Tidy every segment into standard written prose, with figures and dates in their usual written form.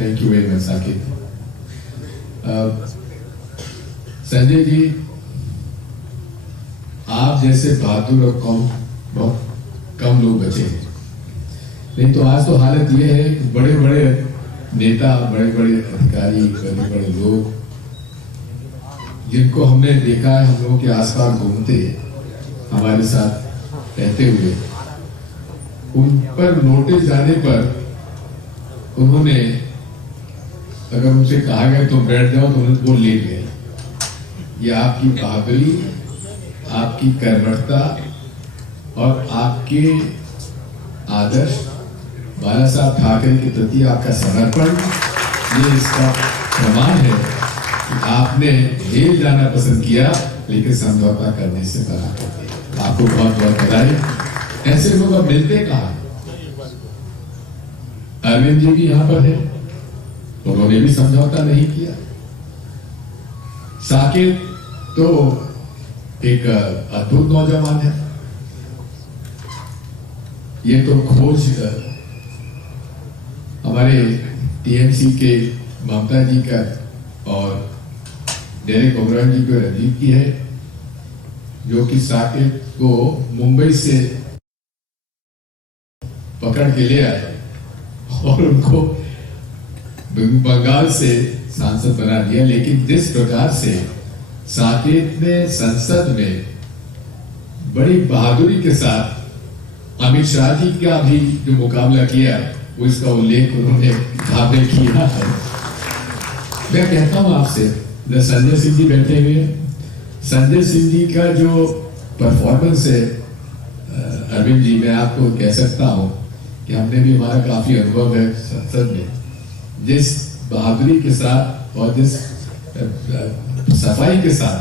Thank you very much Saqib. Sanjay ji, आप जैसे बहादुर और बहुत कम लोग बचे हैं, नहीं तो आज तो हालत ये है कि बड़े बड़े नेता, बड़े बड़े अधिकारी, बड़े बड़े लोग जिनको हमने देखा है हम लोगों के आसपास घूमते, हमारे साथ रहते हुए, उन पर नोटिस जाने पर उन्होंने, अगर उनसे कहा गया तो बैठ जाओ तो वो लेट गए। ये आपकी बहादुरी, आपकी कर्मठता और आपके आदर्श, बाला साहब ठाकरे के प्रति आपका समर्पण, ये इसका प्रमाण है कि आपने जेल जाना पसंद किया लेकिन समझौता करने से मना कर दिया। आपको बहुत बहुत बधाई। ऐसे लोग अब मिलते कहाँ? अरविंद जी भी यहां पर है, उन्होंने भी समझौता नहीं किया। साकिब तो एक अद्भुत नौजवान है। ये तो खोज हमारे टीएमसी के ममता जी का और डेरेक ओबरायन जी को रंजीत की है, जो कि साकिब को मुंबई से पकड़ के ले आए और उनको बंगाल से सांसद बना दिया। लेकिन जिस प्रकार से साकिब ने संसद में बड़ी बहादुरी के साथ अमित शाह जी का भी जो मुकाबला किया, वो इसका उल्लेख उन्होंने किताब में किया है। मैं कहता हूं आपसे, संजय सिंह जी बैठे हुए, संजय सिंह जी का जो परफॉर्मेंस है, अरविंद जी, मैं आपको कह सकता हूं कि हमने भी, हमारा काफी अनुभव है संसद में, जिस बहादुरी के साथ और जिस सफाई के साथ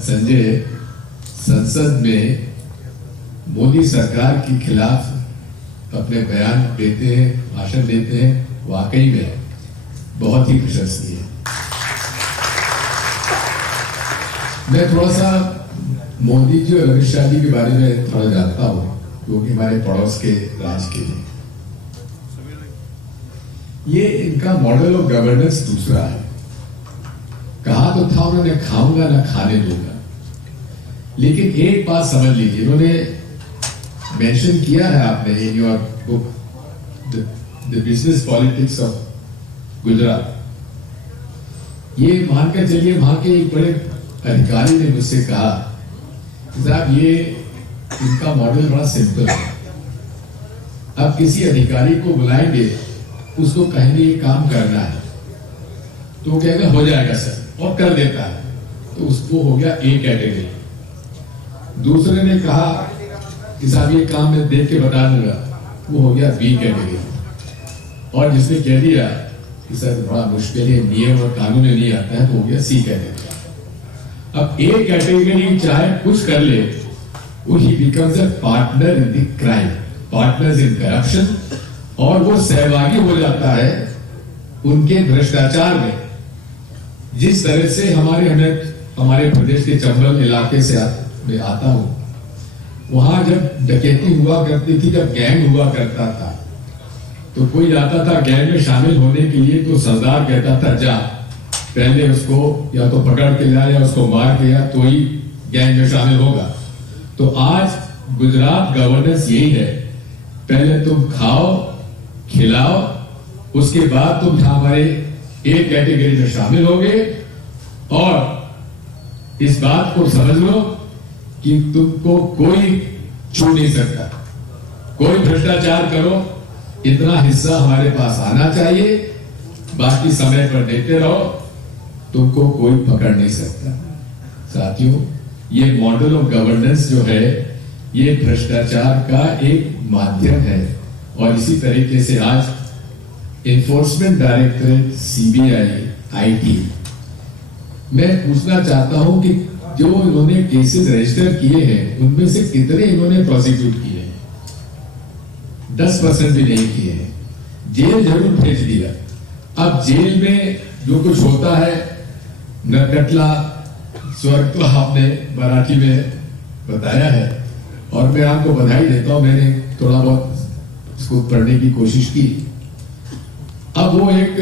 संजय संसद में मोदी सरकार के खिलाफ अपने बयान देते हैं, भाषण देते हैं, वाकई में बहुत ही प्रशंसनीय है। मैं थोड़ा सा मोदी जी और अमित शाह जी के बारे में थोड़ा जानता हूं, क्योंकि हमारे पड़ोस के राज्य के लिए ये इनका मॉडल ऑफ गवर्नेंस दूसरा है। कहा तो था उन्होंने, खाऊंगा ना खाने दूंगा, लेकिन एक बात समझ लीजिए, इन्होंने मेंशन किया है आपने in your book the business politics of Gujarat. ये मानकर चलिए, वहां के एक बड़े अधिकारी ने मुझसे कहा, साहब ये इनका मॉडल बड़ा सिंपल है। अब किसी अधिकारी को बुलाएंगे, उसको कहेंगे ये काम करना है, तो वो कहेगा हो जाएगा सर, और कर देता है, तो उसको हो गया ए कैटेगरी। दूसरे ने कहा कि साहब ये काम मैं देख के बता दूंगा, वो हो गया बी कैटेगरी। और जिसने कह दिया कि सर बड़ा मुश्किल है, नियम और कानून नहीं आता है, तो हो गया सी कैटेगरी। अब ए कैटेगरी चाहे कुछ कर ले, वो ही becomes a partner in the crime, partners in corruption, और वो सहभागी हो जाता है उनके भ्रष्टाचार में। जिस तरह से हमारे प्रदेश के चंबल इलाके से मैं आता हूं, वहां जब डकैती हुआ करती थी, जब गैंग हुआ करता था, तो कोई जाता था गैंग में शामिल होने के लिए, तो सरदार कहता था जा पहले उसको या तो पकड़ के ला या उसको मार के, या तो ही गैंग में शामिल होगा। तो आज गुजरात गवर्नेंस यही है, पहले तुम खाओ खिलाओ, उसके बाद तुम हमारे एक कैटेगरी में शामिल होगे, और इस बात को समझ लो कि तुमको कोई छू नहीं सकता। कोई भ्रष्टाचार करो, इतना हिस्सा हमारे पास आना चाहिए, बाकी समय पर देते रहो, तुमको कोई पकड़ नहीं सकता। साथियों, ये मॉडल ऑफ गवर्नेंस जो है, ये भ्रष्टाचार का एक माध्यम है। और इसी तरीके से आज इन्फोर्समेंट डायरेक्टरेट, सीबीआई, आईटी, मैं पूछना चाहता हूं कि जो इन्होंने केसेस रजिस्टर किए हैं, उनमें से कितने इन्होंने प्रोसिक्यूट किए हैं? 10% भी नहीं किए हैं। जेल जरूर भेज दिया। अब जेल में जो कुछ होता है, नरकटला स्वर्ग, तो आपने मराठी में बताया है, और मैं आपको बधाई देता हूं। मैंने थोड़ा बहुत इसको पढ़ने की कोशिश की। अब वो एक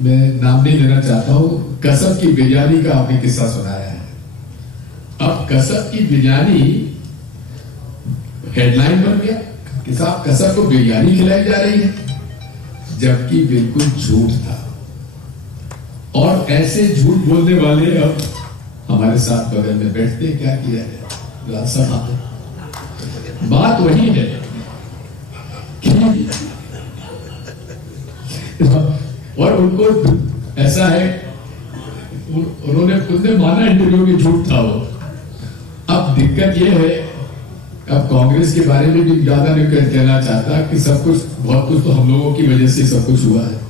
मैं नाम नहीं लेना चाहता हूं, कसब की बिरयानी का आपने किस्सा सुनाया है। अब कसब की बिरयानी हेडलाइन बन गया कि साहब कसब को बिरयानी खिलाई जा रही है, जबकि बिल्कुल झूठ था। और ऐसे झूठ बोलने वाले अब हमारे साथ बगल में बैठते, क्या किया है सभा। बात वही है कि और उनको ऐसा है, उन्होंने माना इंटरव्यू की झूठ था वो। अब दिक्कत ये है, अब कांग्रेस के बारे में भी ज्यादा नहीं कहना चाहता कि सब कुछ बहुत कुछ तो हम लोगों की वजह से सब कुछ हुआ है,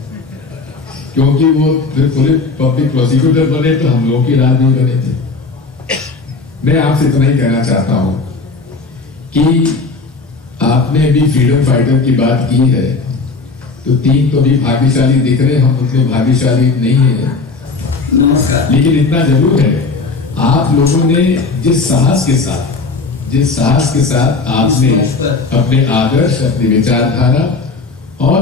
क्योंकि वो पूरे पब्लिक प्रोसिक्यूटर बने तो हम लोगों की राज नहीं बने थे। मैं आपसे इतना ही कहना चाहता हूं कि आपने भी फ्रीडम फाइटर की बात की है, तो 3 तो भी भाग्यशाली दिख रहे, हम उतने भाग्यशाली नहीं है। नमस्कार। लेकिन इतना जरूर है, आप लोगों ने जिस साहस के साथ आपने अपने आदर्श, अपनी विचारधारा और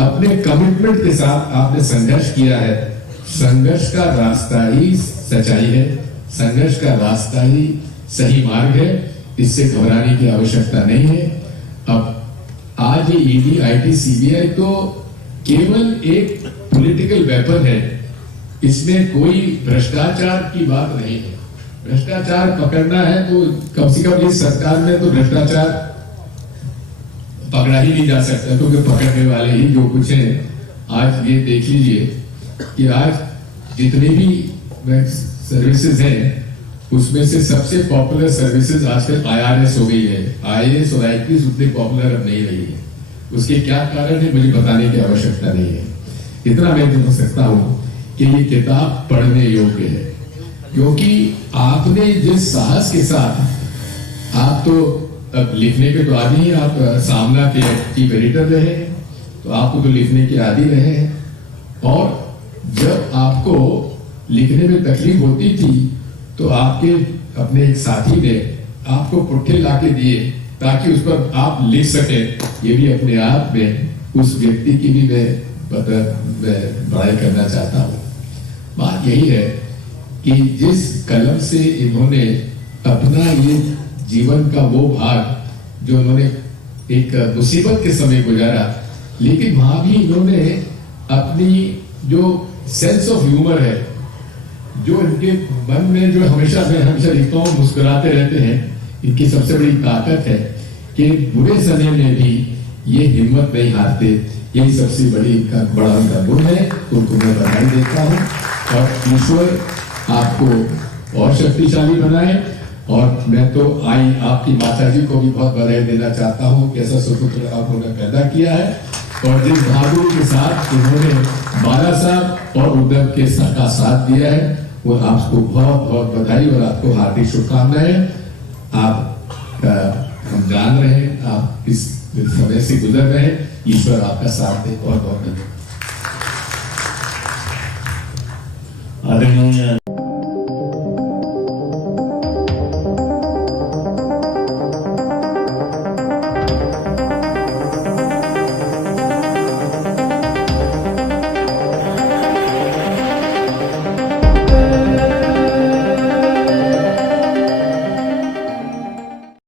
अपने कमिटमेंट के साथ आपने संघर्ष किया है, संघर्ष का रास्ता ही सच्चाई है, संघर्ष का रास्ता ही सही मार्ग है। इससे घबराने की आवश्यकता नहीं है। अब आज ये ईडी, आईटी, सीबीआई तो केवल एक पॉलिटिकल वेपन है, इसमें कोई भ्रष्टाचार की बात नहीं है। भ्रष्टाचार पकड़ना है तो कम से कम इस सरकार में तो भ्रष्टाचार पकड़ा ही नहीं जा सकता, क्योंकि पकड़ने वाले ही जो कुछ है। आज ये देख लीजिए कि आज जितने भी सर्विसेज हैं, उसमें से सबसे पॉपुलर सर्विसेज आजकल IRS हो गई है। IAS और IPS उतनी पॉपुलर अब नहीं रही है। उसके क्या कारण है मुझे बताने की आवश्यकता नहीं है। इतना मैं बता सकता हूं कि ये किताब पढ़ने योग्य है, क्योंकि आपने जिस साहस के साथ, आप तो अब लिखने के तो आदि ही, आप सामना के चीफ एडिटर रहे, तो आपको तो लिखने के आदि रहे हैं। और जब आपको लिखने में तकलीफ होती थी तो आपके अपने एक साथी ने आपको पुट्ठे लाके दिए ताकि उस पर आप लिख सके। ये भी अपने आप में उस व्यक्ति की भी मैं बड़ाई करना चाहता हूँ। बात यही है कि जिस कलम से इन्होंने अपना ये जीवन का वो भाग जो उन्होंने एक मुसीबत के समय गुजारा, लेकिन वहां भी इन्होंने अपनी जो सेंस ऑफ ह्यूमर है, जो इनके मन में, जो हमेशा मैं हमेशा लिखता हूँ, मुस्कुराते रहते हैं, इनकी सबसे बड़ी ताकत है कि बुरे समय में भी ये हिम्मत नहीं हारते। यही सबसे बड़ा उनका गुण है, उनको मैं बधाई देता हूँ। और ईश्वर आपको और शक्तिशाली बनाए। और मैं तो आपकी माता जी को भी बहुत बधाई देना चाहता हूँ कि ऐसा सुपुत्र आपने पैदा किया है, और जिस बहादुरी के साथ इन्होंने बाला साहब और उद्धव के का साथ दिया है, वो आपको बहुत बहुत बधाई और आपको हार्दिक शुभकामनाएं। आप हम जान रहे हैं आप इस समय से गुजर रहे हैं, ईश्वर आपका साथ दे। बहुत बहुत धन्यवाद।